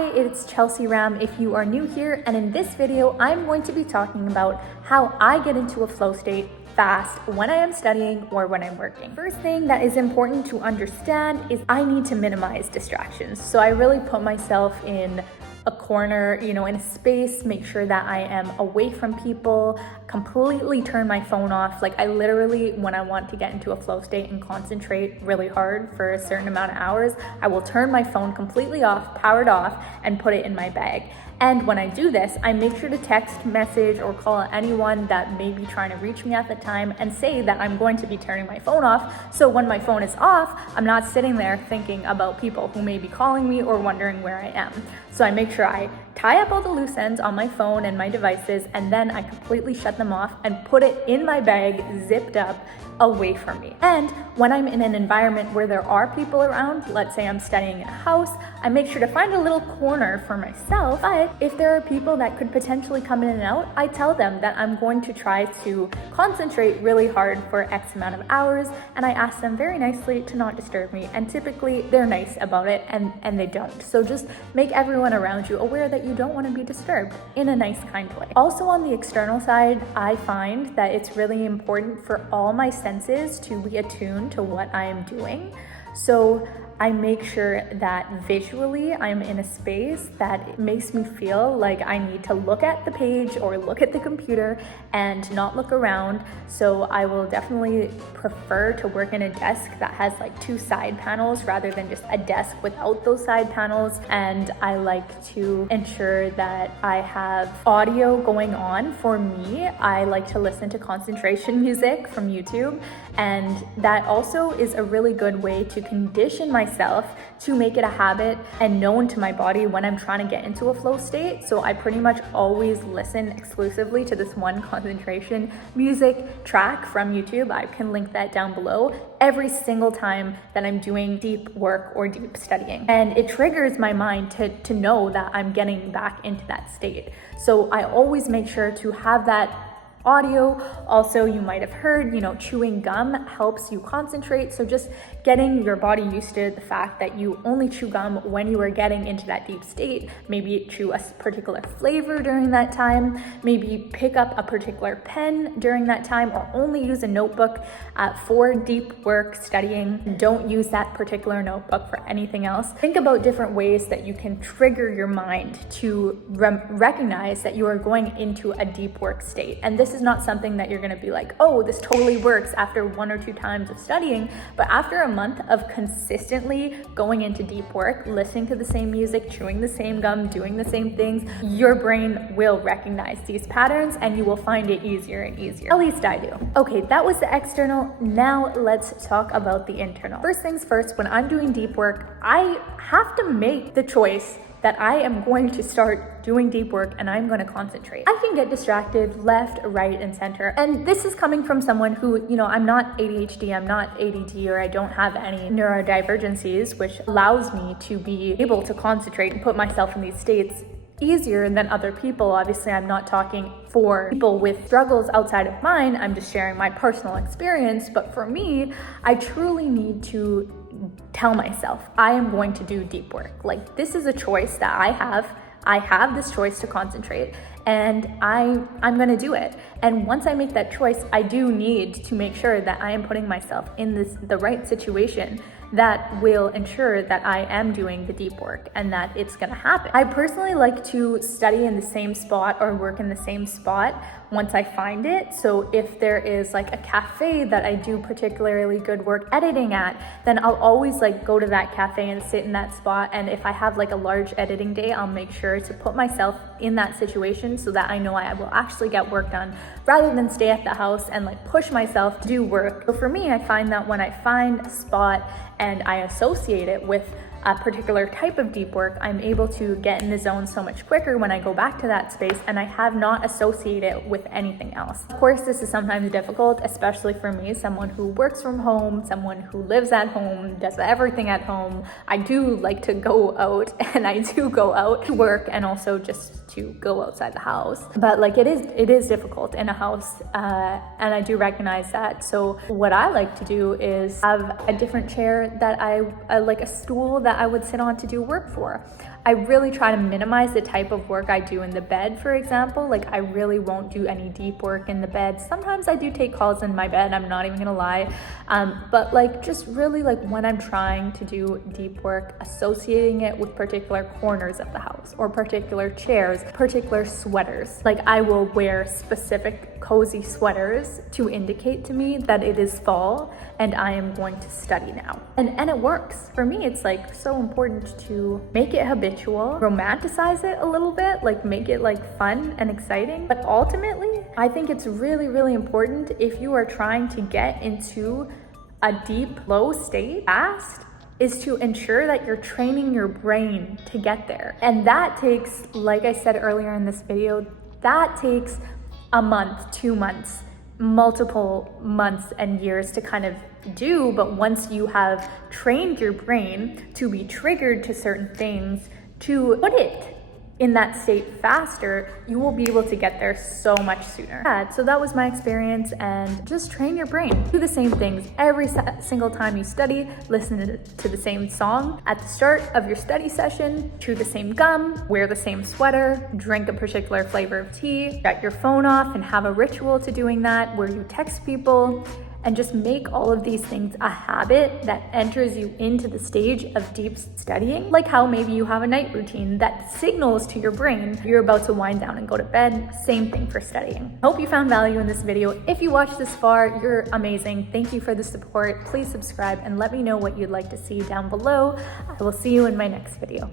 Hi, it's Chelsea Ram if you are new here, and in this video I'm going to be talking about how I get into a flow state fast when I am studying or when I'm working. First thing that is important to understand is I need to minimize distractions. So I really put myself in a corner, in a space, make sure that I am away from people, completely turn my phone off. Like I literally, when I want to get into a flow state and concentrate really hard for a certain amount of hours, I will turn my phone completely off, powered off, and put it in my bag. And when I do this, I make sure to text, message, or call anyone that may be trying to reach me at the time and say that I'm going to be turning my phone off. So when my phone is off, I'm not sitting there thinking about people who may be calling me or wondering where I am. So I make sure I tie up all the loose ends on my phone and my devices, and then I completely shut them off and put it in my bag, zipped up, away from me. And when I'm in an environment where there are people around, let's say I'm studying in a house, I make sure to find a little corner for myself. But if there are people that could potentially come in and out, I tell them that I'm going to try to concentrate really hard for X amount of hours, and I ask them very nicely to not disturb me, and typically they're nice about it and they don't. So just make everyone around you aware that you don't want to be disturbed in a nice, kind way. Also on the external side, I find that it's really important for all my senses to be attuned to what I am doing. So I make sure that visually I'm in a space that makes me feel like I need to look at the page or look at the computer and not look around. So I will definitely prefer to work in a desk that has like two side panels rather than just a desk without those side panels. And I like to ensure that I have audio going on. For me, I like to listen to concentration music from YouTube, and that also is a really good way to condition myself to make it a habit and known to my body when I'm trying to get into a flow state. So I pretty much always listen exclusively to this one concentration music track from YouTube. I can link that down below every single time that I'm doing deep work or deep studying. And it triggers my mind to know that I'm getting back into that state. So I always make sure to have that audio. Also, you might have heard, chewing gum helps you concentrate. So just getting your body used to the fact that you only chew gum when you are getting into that deep state. Maybe chew a particular flavor during that time. Maybe pick up a particular pen during that time, or only use a notebook for deep work studying. Don't use that particular notebook for anything else. Think about different ways that you can trigger your mind to recognize that you are going into a deep work state. And this is not something that you're going to be like, oh, this totally works after 1 or 2 times of studying. But after a month of consistently going into deep work, listening to the same music, chewing the same gum, doing the same things, your brain will recognize these patterns and you will find it easier and easier. At least I do. Okay, that was the external. Now let's talk about the internal. First things first, when I'm doing deep work, I have to make the choice that I am going to start doing deep work and I'm going to concentrate. I can get distracted left, right, and center. And this is coming from someone who, I'm not ADHD, I'm not ADD, or I don't have any neurodivergencies, which allows me to be able to concentrate and put myself in these states easier than other people. Obviously, I'm not talking for people with struggles outside of mine. I'm just sharing my personal experience. But for me, I truly need to tell myself I am going to do deep work. Like, this is a choice that I have. I have this choice to concentrate, and I'm going to do it. And once I make that choice, I do need to make sure that I am putting myself in the right situation that will ensure that I am doing the deep work and that it's going to happen. I personally like to study in the same spot or work in the same spot once I find it. So if there is like a cafe that I do particularly good work editing at, then I'll always go to that cafe and sit in that spot. And if I have a large editing day, I'll make sure to put myself in that situation so that I know I will actually get work done rather than stay at the house and push myself to do work. So for me, I find that when I find a spot and I associate it with a particular type of deep work, I'm able to get in the zone so much quicker when I go back to that space, and I have not associated it with anything else. Of course, this is sometimes difficult, especially for me, someone who works from home, someone who lives at home, does everything at home. I do like to go out, and I do go out to work and also just to go outside the house. But it is difficult in a house, and I do recognize that. So what I like to do is have a different chair that I like, a stool that I would sit on to do work for. I really try to minimize the type of work I do in the bed, for example. Like I really won't do any deep work in the bed. Sometimes I do take calls in my bed, I'm not even gonna lie. But like just really like when I'm trying to do deep work, associating it with particular corners of the house or particular chairs, particular sweaters. Like I will wear specific cozy sweaters to indicate to me that it is fall and I am going to study now. And it works. For me, it's like so important to make it habitual, romanticize it a little bit, like make it like fun and exciting. But ultimately, I think it's really, really important if you are trying to get into a deep flow state fast, is to ensure that you're training your brain to get there. And that takes, like I said earlier in this video, that takes a month, 2 months, multiple months and years to kind of do. But once you have trained your brain to be triggered to certain things, to put it in that state faster, you will be able to get there so much sooner. Yeah, so that was my experience, and just train your brain. Do the same things every single time you study. Listen to the same song at the start of your study session, chew the same gum, wear the same sweater, drink a particular flavor of tea, shut your phone off and have a ritual to doing that where you text people, and just make all of these things a habit that enters you into the stage of deep studying. Like how maybe you have a night routine that signals to your brain you're about to wind down and go to bed. Same thing for studying. Hope you found value in this video. If you watched this far, you're amazing. Thank you for the support. Please subscribe and let me know what you'd like to see down below. I will see you in my next video.